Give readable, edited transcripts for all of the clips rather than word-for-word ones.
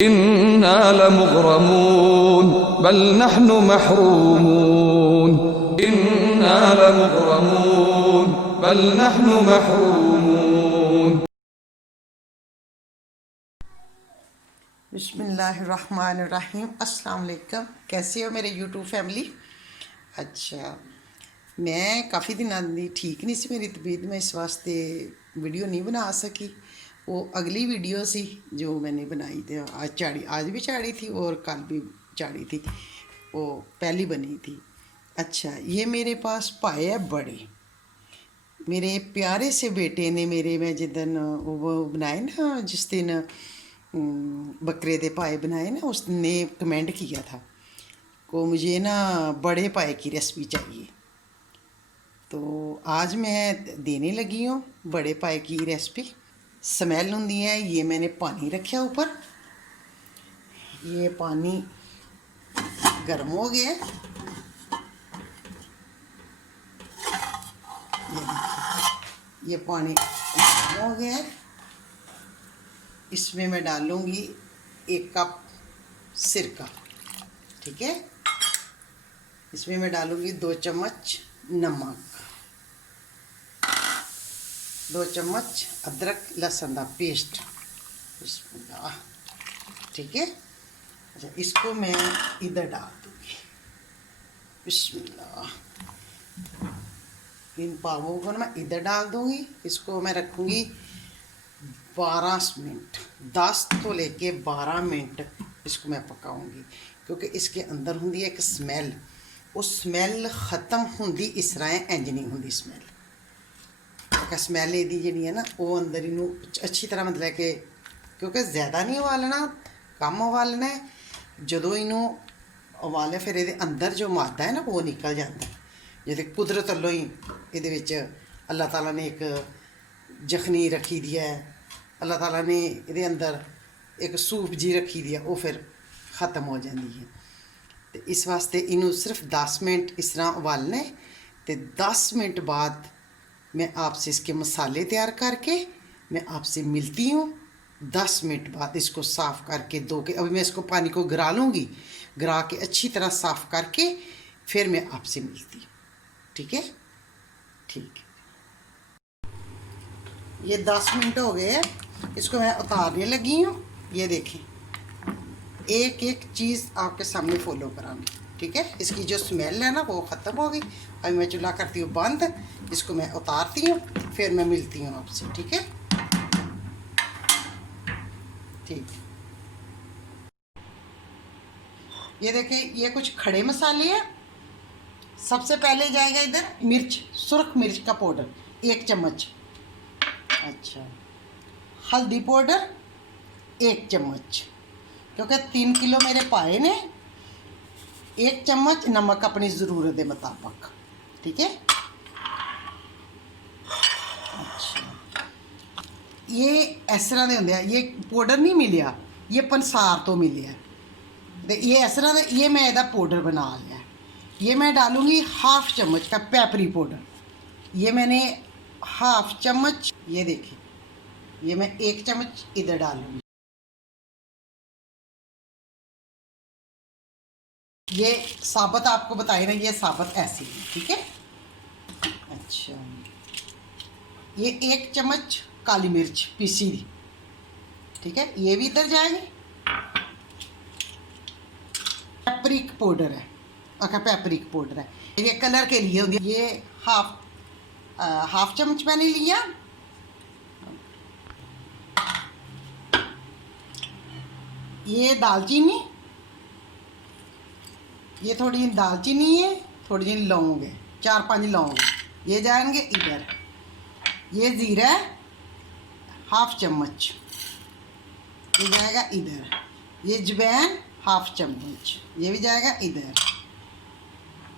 इन्ना लमुग़रमून बल नहनु महरूमून इन्ना लमुग़रमून बल नहनु महरूमून। बिस्मिल्लाहिर्रहमानिर्रहीम। अस्सलाम वालेकुम। कैसे हो मेरे यूट्यूब फैमिली। अच्छा, मैं काफ़ी दिनों दी ठीक नहीं सी मेरी तबीयत, मैं इस वास्ते वीडियो नहीं बना सकी। वो अगली वीडियो सी जो मैंने बनाई थी, आज भी चाड़ी थी और कल भी चाड़ी थी, वो पहली बनी थी। अच्छा, ये मेरे पास पाए है बड़े, मेरे प्यारे से बेटे ने मेरे, मैं जिदन वो बनाए ना, जिस दिन बकरे दे पाए बनाए ना, उसने कमेंट किया था को मुझे ना बड़े पाए की रेसिपी चाहिए। तो आज मैं देने लगी हूँ बड़े पाए की रेसिपी। स्मेल होंगी है। ये मैंने पानी रखा ऊपर, ये पानी गर्म हो गया। ये पानी गर्म हो गया। इसमें मैं डालूँगी 1 कप सिरका, ठीक है। इसमें मैं डालूँगी 2 चम्मच नमक, 2 चम्मच अदरक लहसुन का पेस्ट, बिस्मिल्लाह, ठीक है। अच्छा, इसको मैं इधर डाल दूँगी, बिस्मिल्लाह। इन पावों को ना मैं इधर डाल दूँगी। इसको मैं रखूँगी 12 मिनट, 10 तो लेके 12 मिनट इसको मैं पकाऊंगी, क्योंकि इसके अंदर होंगी एक स्मैल। वो स्मैल ख़त्म होंगी इस तरह इंज नहीं होंगी स्मैल। स्मैल यदी जी है ना, वो अंदर इनू अच्छी तरह मतलब कि, क्योंकि ज़्यादा नहीं उबालना, कम उबालना है। जो इनू उबाले फिर ये अंदर जो मादा है ना वो निकल जाता है। जैसे कुदरत वालों ही ये अल्लाह ताला ने एक जखनी रखी दी है, अल्लाह ताला ने ये अंदर एक सूप जी रखी दी है, वो फिर ख़त्म हो जाती है। तो इस वास्ते इनू सिर्फ 10 मिनट इस तरह उबालना है। तो 10 मिनट बाद मैं आपसे इसके मसाले तैयार करके मैं आपसे मिलती हूँ। 10 मिनट बाद इसको साफ़ करके धो के, अभी मैं इसको पानी को गिरा लूँगी, गिरा के अच्छी तरह साफ़ करके फिर मैं आपसे मिलती हूँ, ठीक है। ठीक है, ये 10 मिनट हो गए हैं, इसको मैं उतारने लगी हूँ। ये देखें, एक एक चीज़ आपके सामने फॉलो कराऊंगी, ठीक है। इसकी जो स्मेल है ना वो ख़त्म हो गई। अभी मैं चूल्हा करती हूँ बंद, इसको मैं उतारती हूँ, फिर मैं मिलती हूँ आपसे, ठीक है। ठीक, ये देखें, ये कुछ खड़े मसाले हैं। सबसे पहले जाएगा इधर मिर्च, सुरख मिर्च का पाउडर 1 चम्मच। अच्छा, हल्दी पाउडर 1 चम्मच, क्योंकि 3 किलो मेरे पाए ने। 1 चम्मच नमक अपनी ज़रूरत के मुताबिक, ठीक है। अच्छा, ये इस तरह के होंगे, ये पाउडर नहीं मिलिया, ये पंसार तो मिले। तो ये इस तरह का, ये मैं इसका पाउडर बना लिया। ये मैं डालूँगी 1/2 चम्मच का पेपरी पाउडर। ये मैंने 1/2 चम्मच, ये देखिए, ये मैं 1 चम्मच इधर डालूँगी। ये साबुत आपको बताए ना, ये साबुत ऐसी है, ठीक है। अच्छा, ये 1 चम्मच काली मिर्च पीसी दी, ठीक है, ये भी इधर जाएगी। पेपरिक पाउडर है, अच्छा पेपरिक पाउडर है, ये कलर के लिए होगी। ये हाफ चम्मच मैंने लिया। ये दालचीनी, ये थोड़ी दालचीनी है, थोड़ी जी लौंग है, 4-5 लौंग, ये जाएंगे इधर। ये ज़ीरा है 1/2 चम्मच, ये जाएगा इधर। ये जवैन 1/2 चम्मच, ये भी जाएगा इधर।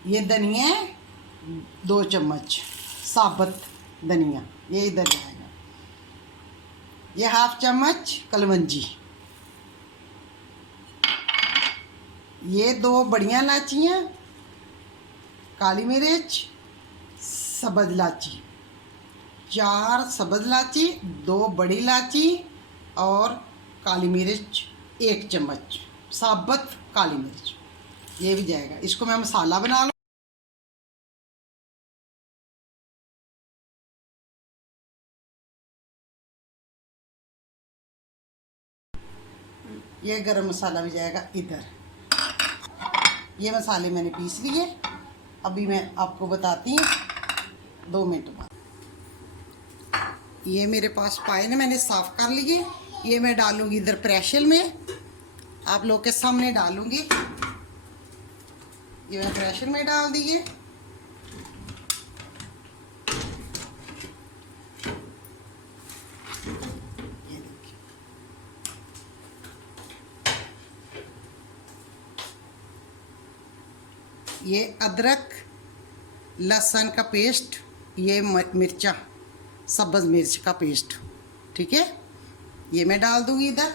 ये धनिया 2 चम्मच, साबुत धनिया, ये इधर जाएगा। ये 1/2 चम्मच कलवंजी, ये 2 बड़ियाँ इलाचियाँ, काली मिर्च, सब्ज़ इलाची, 4 सब्ज़ इलाची, 2 बड़ी इलाची और काली मिर्च 1 चम्मच साबुत काली मिर्च, ये भी जाएगा। इसको मैं मसाला बना लूँ। ये गरम मसाला भी जाएगा इधर। ये मसाले मैंने पीस लिए। अभी मैं आपको बताती हूँ 2 मिनट बाद। ये मेरे पास पाए ने मैंने साफ़ कर लिए। ये मैं डालूँगी इधर प्रेशर में, आप लोग के सामने डालूँगी। ये मैं प्रेशर में डाल दिए। ये देखिए, ये अदरक लहसुन का पेस्ट, ये मिर्चा सब्ज़ मिर्च का पेस्ट, ठीक है, ये मैं डाल दूंगी इधर।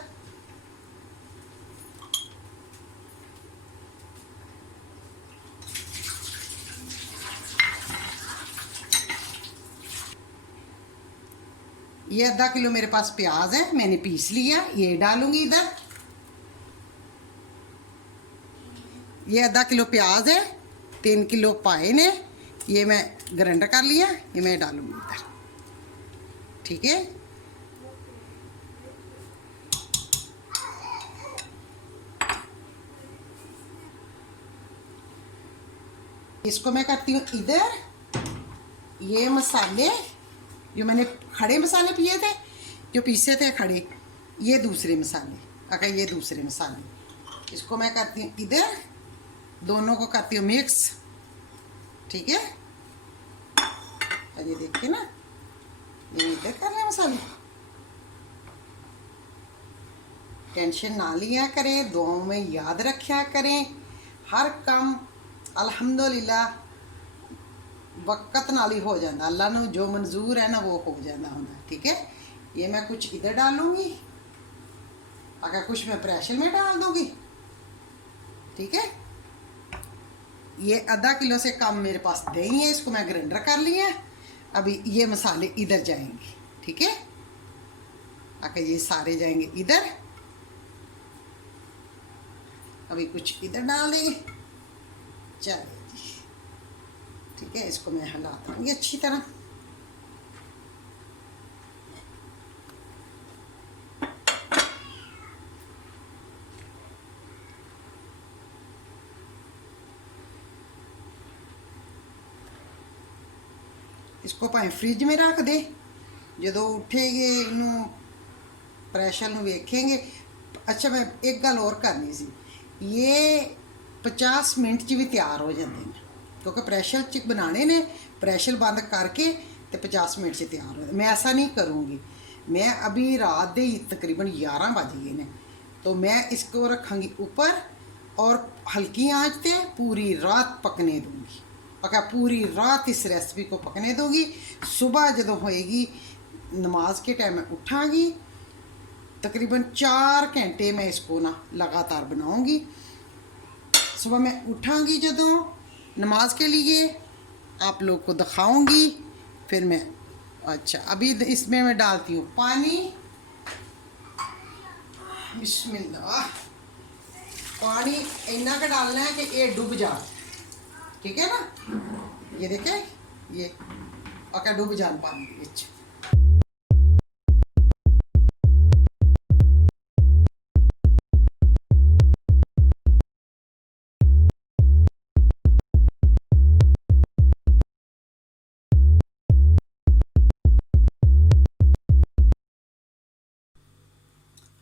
ये आधा किलो मेरे पास प्याज है, मैंने पीस लिया, ये डालूंगी इधर। ये आधा किलो प्याज है, 3 किलो पाए ने, ये मैं ग्राइंडर कर लिया, ये मैं डालूंगी इधर, ठीक है। इसको मैं करती हूँ इधर। ये मसाले जो मैंने खड़े मसाले पिए थे, जो पीसे थे खड़े, ये दूसरे मसाले, अगर ये दूसरे मसाले, इसको मैं करती हूँ इधर, दोनों को करती हूँ मिक्स, ठीक है। ये देखिए ना, ये इधर कर रहे हैं मसाले। टेंशन ना लिया करें, दुआओं में याद रखा करें। हर काम अल्हम्दुलिल्लाह वक़्त नाल ही हो जाता, अल्लाह ने जो मंजूर है ना वो हो जाता होता, ठीक है। ये मैं कुछ इधर डालूंगी, अगर कुछ मैं प्रेशर में डाल दूंगी, ठीक है। ये आधा किलो से कम मेरे पास दही है, इसको मैं ग्राइंडर कर लिया। अभी ये मसाले इधर जाएंगे, ठीक है, अगर ये सारे जाएंगे इधर। अभी कुछ इधर डाल देंगे, चलिए जी, ठीक है। इसको मैं हिला दूंगी अच्छी तरह। इसको भावें फ्रिज में रख दे, जो उठेगे इनू प्रैशर में वेखेंगे। अच्छा, मैं एक गल और करनी सी, ये 50 मिनट च भी तैयार हो जाते हैं, क्योंकि प्रैशर च बनाने ने, प्रैशर बंद करके तो 50 मिनट से तैयार हो। मैं ऐसा नहीं करूँगी, मैं अभी रात दे तकरीबन 11 बज गए ने, तो मैं इसको रखांगी ऊपर और हल्की आंच पे पूरी रात पकने दूँगी। अगर पूरी रात इस रेसिपी को पकने दूँगी, सुबह जो होएगी नमाज के टाइम में उठांगी, तकरीबन 4 घंटे मैं इसको ना लगातार बनाऊँगी। सुबह मैं उठांगी जदों नमाज के लिए, आप लोग को दिखाऊंगी, फिर मैं। अच्छा, अभी इसमें मैं डालती हूँ पानी। बिस्मिल्लाह। पानी इतना का डालना है कि ये डूब जाए, ठीक है ना। ये देखें, ये अगर डूब जाए पानी विच।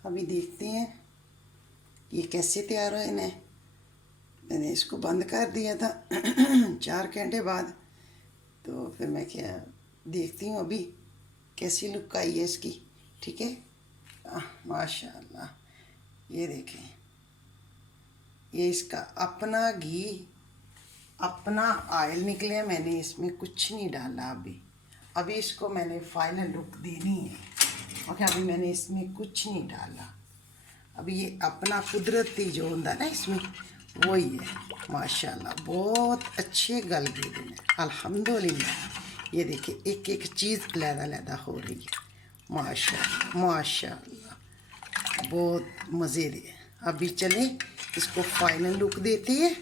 अभी देखते हैं ये कैसे तैयार हुए हैं। मैंने इसको बंद कर दिया था 4 घंटे बाद, तो फिर मैं क्या देखती हूँ अभी कैसी लुक आई है इसकी, ठीक है। माशाल्लाह, ये देखें, ये इसका अपना घी, अपना ऑयल निकले। मैंने इसमें कुछ नहीं डाला अभी इसको मैंने फाइनल लुक देनी है। ओके, अभी मैंने इसमें कुछ नहीं डाला। अभी ये अपना कुदरती जो होता ना इसमें, वही है। माशाल्लाह, बहुत अच्छे गल गए हैं अल्हम्दुलिल्लाह। ये देखिए, एक एक चीज़ लैदा हो रही है। माशाल्लाह माशाल्लाह, बहुत मज़े दे। अभी चले इसको फाइनल लुक देते हैं।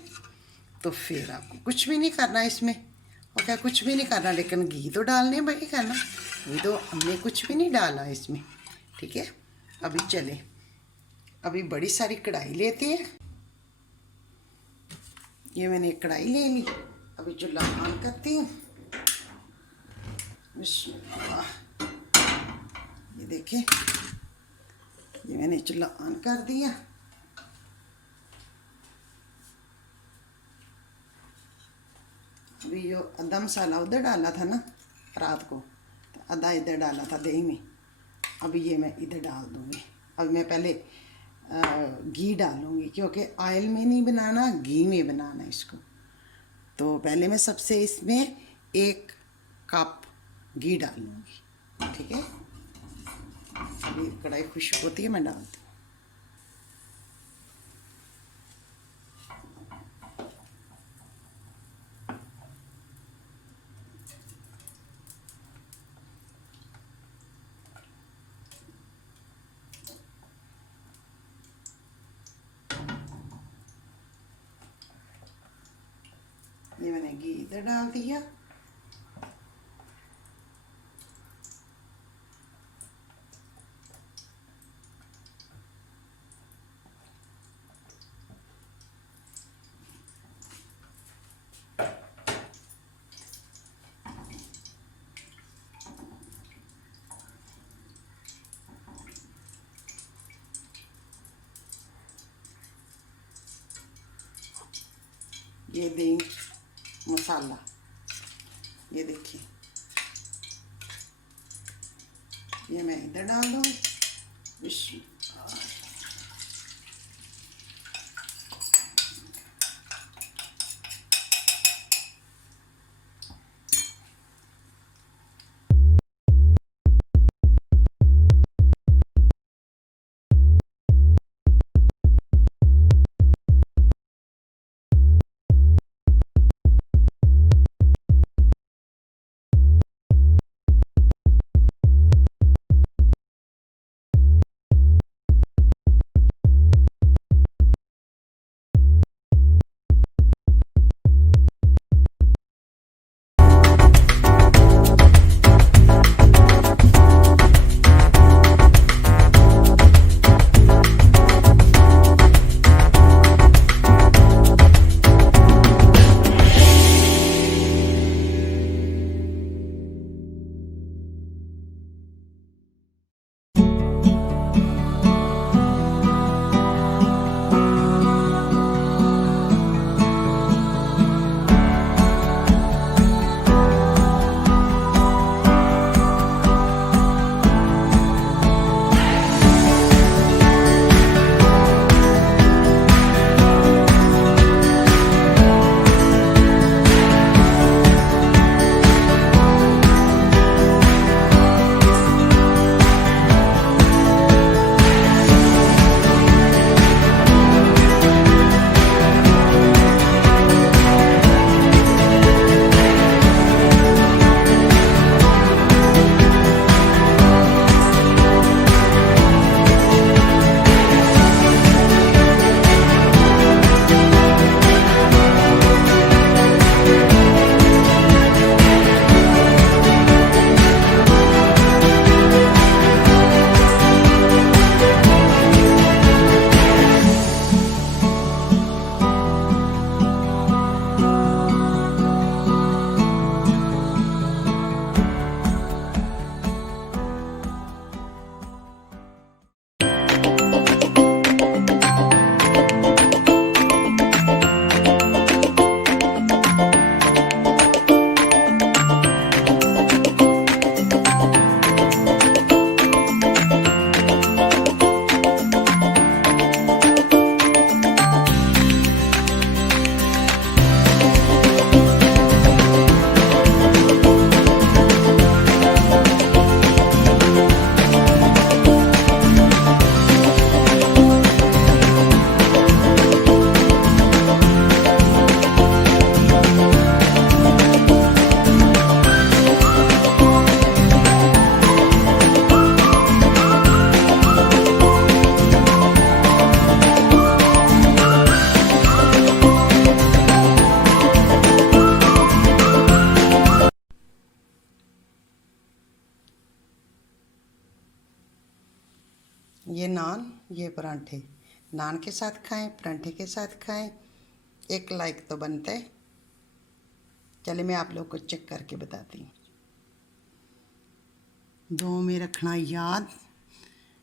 तो फिर आपको कुछ भी नहीं करना इसमें, और क्या कुछ भी नहीं करना, लेकिन घी तो डालने भाई करना, घी तो हमने कुछ भी नहीं डाला इसमें, ठीक है। अभी चले, अभी बड़ी सारी कढ़ाई लेते हैं। ये मैंने एक कढ़ाई ले ली, अभी चूल्हा ऑन करती हूँ। बिस्मिल्लाह, ये देखें, ये मैंने चूल्हा ऑन कर दिया। अभी जो आधा मसाला उधर डाला था ना रात को, तो आधा इधर डाला था दही में, अभी ये मैं इधर डाल दूँगी। अब मैं पहले घी डालूँगी, क्योंकि ऑयल में नहीं बनाना, घी में बनाना इसको। तो पहले मैं सबसे इसमें 1 कप घी डालूँगी, ठीक है। अभी कढ़ाई खुश्क होती है, मैं डालती हूँ। ये मैंने घी इधर डाल दिया। ये दें मसाला, ये देखिए, ये मैं इधर डाल दूँ। ये नान, ये परांठे, नान के साथ खाएं, परांठे के साथ खाएं, एक लाइक तो बनता है। चलिए मैं आप लोग को चेक करके बताती हूँ। दुआ में रखना याद,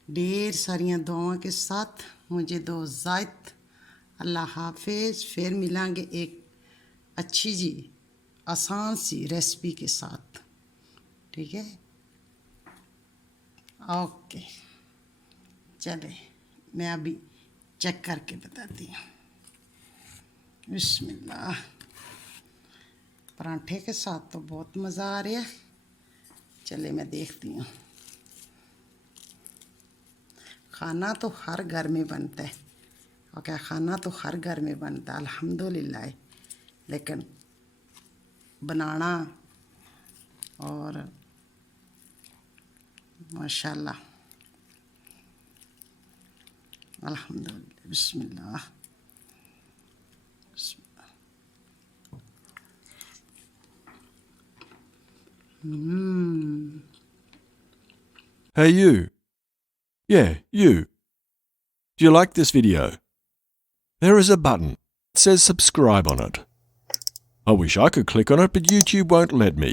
ढेर सारियाँ दुआओं के साथ मुझे दो इजाज़त। अल्लाह हाफिज़। फिर मिलेंगे एक अच्छी जी आसान सी रेसिपी के साथ, ठीक है? ओके, चले मैं अभी चेक करके बताती हूँ। बिस्मिल्लाह। परांठे के साथ तो बहुत मज़ा आ रहा है। चले मैं देखती हूँ। खाना तो हर घर में बनता है, ओके, खाना तो हर घर में बनता है अल्हम्दुलिल्लाह, लेकिन बनाना और माशाल्लाह अल्हम्दुलिल्लाह। बिस्मिल्लाह। Hey you. Yeah, you. Do you like this video? There is a button. It says subscribe on it. I wish I could click on it, but YouTube won't let me.